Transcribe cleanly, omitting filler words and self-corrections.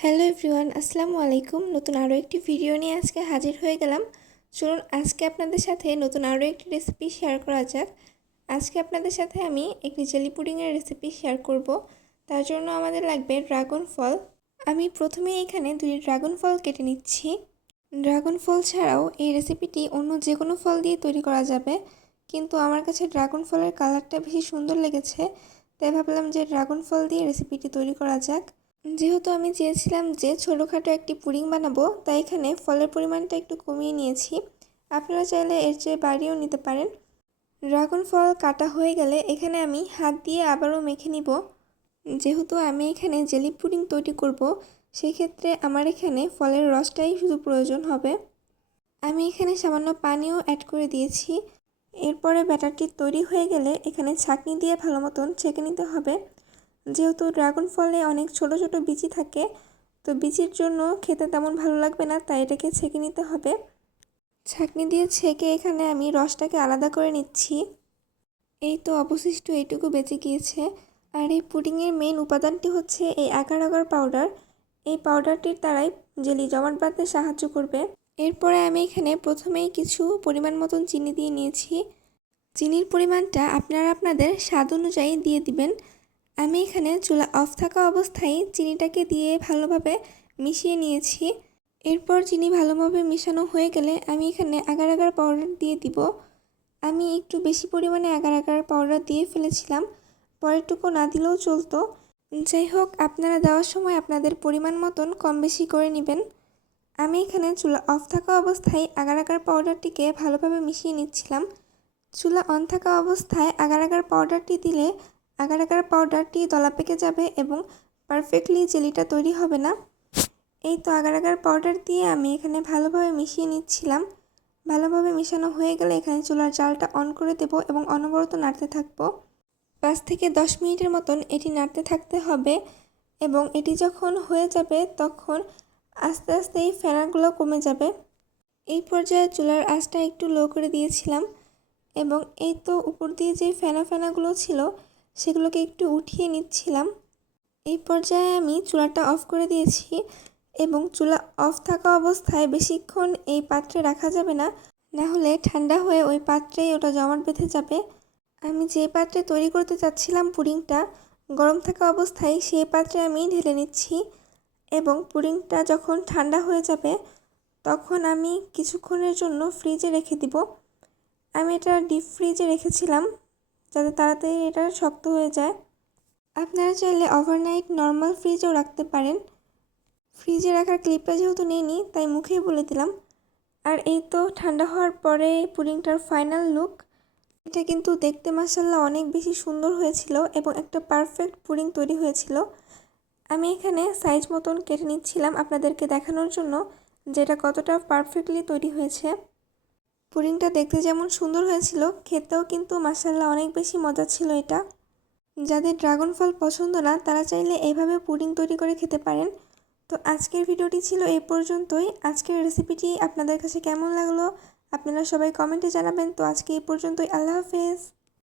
Hello everyone, আসসালামু আলাইকুম। নতুন আরও একটি ভিডিও নিয়ে আজকে হাজির হয়ে গেলাম। চলুন আজকে আপনাদের সাথে নতুন আরও একটি রেসিপি শেয়ার করা যাক। আজকে আপনাদের সাথে আমি একটি জেলি পুডিংয়ের রেসিপি শেয়ার করব। তার জন্য আমাদের লাগবে ড্রাগন ফল। আমি প্রথমে এখানে 2টি ড্রাগন ফল কেটে নিচ্ছি। ড্রাগন ফল ছাড়াও এই রেসিপিটি অন্য যে কোনো ফল দিয়ে তৈরি করা যাবে, কিন্তু আমার কাছে ড্রাগন ফলের কালারটা বেশি সুন্দর লেগেছে, তাই ভাবলাম যে ড্রাগন ফল দিয়ে রেসিপিটি তৈরি করা যাক। যেহেতু আমি চেয়েছিলাম যে ছোটোখাটো একটি পুডিং বানাবো, তাই এখানে ফলের পরিমাণটা একটু কমিয়ে নিয়েছি। আপনারা চাইলে এর চেয়ে বাড়িয়েও নিতে পারেন। ড্রাগন ফল কাটা হয়ে গেলে এখানে আমি হাত দিয়ে আবারও মেখে নিব। যেহেতু আমি এখানে জেলি পুডিং তৈরি করব, সেই ক্ষেত্রে আমার এখানে ফলের রসটাই শুধু প্রয়োজন হবে। আমি এখানে সামান্য পানিও অ্যাড করে দিয়েছি। এরপরে ব্যাটারটি তৈরি হয়ে গেলে এখানে ছাঁকনি দিয়ে ভালো মতন ছেঁকে নিতে হবে। যেহেতু ড্রাগন ফলে অনেক ছোট ছোট বিচি থাকে, তো বিচির জন্য খেতে তেমন ভালো লাগবে না, তাই এটাকে ছেঁকে নিতে হবে। ছাঁকনি দিয়ে ছেঁকে এখানে আমি রসটাকে আলাদা করে নিচ্ছি। এই তো অবশিষ্ট এইটুকু বেঁচে গিয়েছে। আর এই পুডিংয়ের মেন উপাদানটি হচ্ছে এই আগার আগার পাউডার। এই পাউডারটির দ্বারাই জেলি জমাট বাঁধতে সাহায্য করবে। এরপরে আমি এখানে প্রথমেই কিছু পরিমাণ মতন চিনি দিয়ে নিয়েছি। চিনির পরিমাণটা আপনারা আপনাদের স্বাদ অনুযায়ী দিয়ে দিবেন। আমি এখানে চুলা অফ থাকা অবস্থায় চিনিটাকে দিয়ে ভালোভাবে মিশিয়ে নিয়েছি। এরপর চিনি ভালোভাবে মেশানো হয়ে গেলে আমি এখানে আগার আগার পাউডার দিয়ে দিব। আমি একটু বেশি পরিমাণে আগার আগার পাউডার দিয়ে ফেলেছিলাম, পরেরটুকু না দিলেও চলতো। যাই হোক, আপনারা দেওয়ার সময় আপনাদের পরিমাণ মতন কম বেশি করে নেবেন। আমি এখানে চুলা অফ থাকা অবস্থায় আগার আগার পাউডারটিকে ভালোভাবে মিশিয়ে নিচ্ছিলাম। চুলা অন থাকা অবস্থায় আগার আগার পাউডারটি দিলে আগার আগার পাউডারটি দলা পেকে যাবে এবং পারফেক্টলি জেলিটা তৈরি হবে না। এই তো আগার আগার পাউডার দিয়ে আমি এখানে ভালোভাবে মিশিয়ে নিচ্ছিলাম। ভালোভাবে মেশানো হয়ে গেলে এখানে চুলার জালটা অন করে দেব এবং অনবরত নাড়তে থাকবো। 5 থেকে 10 মিনিটের মতন এটি নাড়তে থাকতে হবে এবং এটি যখন হয়ে যাবে তখন আস্তে আস্তে এই ফেনাগুলো কমে যাবে। এই পর্যায়ে চুলার আঁচটা একটু লো করে দিয়েছিলাম এবং এই তো উপর দিয়ে যে ফেনাগুলো ছিল সেগুলোকে একটু উঠিয়ে নিচ্ছিলাম। এই পর্যায়ে আমি চুলাটা অফ করে দিয়েছি এবং চুলা অফ থাকা অবস্থায় বেশিক্ষণ এই পাত্রে রাখা যাবে না, না হলে ঠান্ডা হয়ে ওই পাত্রেই ওটা জমাট বেঁধে যাবে। আমি যে পাত্রে তৈরি করতে চাচ্ছিলাম পুডিংটা, গরম থাকা অবস্থায় সেই পাত্রে আমি ঢেলে নিচ্ছি এবং পুডিংটা যখন ঠান্ডা হয়ে যাবে তখন আমি কিছুক্ষণের জন্য ফ্রিজে রেখে দিব। আমি এটা ডিপ ফ্রিজে রেখেছিলাম যাতে তাড়াতাড়ি এটা শক্ত হয়ে যায়। আপনারা চাইলে ওভারনাইট নর্মাল ফ্রিজেও রাখতে পারেন। ফ্রিজে রাখার ক্লিপটা যেহেতু নেইনি তাই মুখেই বলে দিলাম। আর এই তো ঠান্ডা হওয়ার পরে পুডিংটার ফাইনাল লুক। এটা কিন্তু দেখতে মাশাআল্লাহ অনেক বেশি সুন্দর হয়েছিল এবং একটা পারফেক্ট পুডিং তৈরি হয়েছিল। আমি এখানে সাইজ মতন কেটে নিচ্ছিলাম আপনাদেরকে দেখানোর জন্য যেটা কতটা পারফেক্টলি তৈরি হয়েছে। পুডিংটা দেখতে যেমন সুন্দর হয়েছিল, খেতেও কিন্তু মাশাআল্লাহ অনেক বেশি মজা ছিল এটা। যাদের ড্রাগন ফল পছন্দ না তারা চাইলে এইভাবে পুডিং তৈরি করে খেতে পারেন। তো আজকের ভিডিওটি ছিল এই পর্যন্তই। আজকের রেসিপিটি আপনাদের কাছে কেমন লাগলো আপনারা সবাই কমেন্টে জানাবেন। তো আজকে এই পর্যন্তই। আল্লাহ হাফেজ।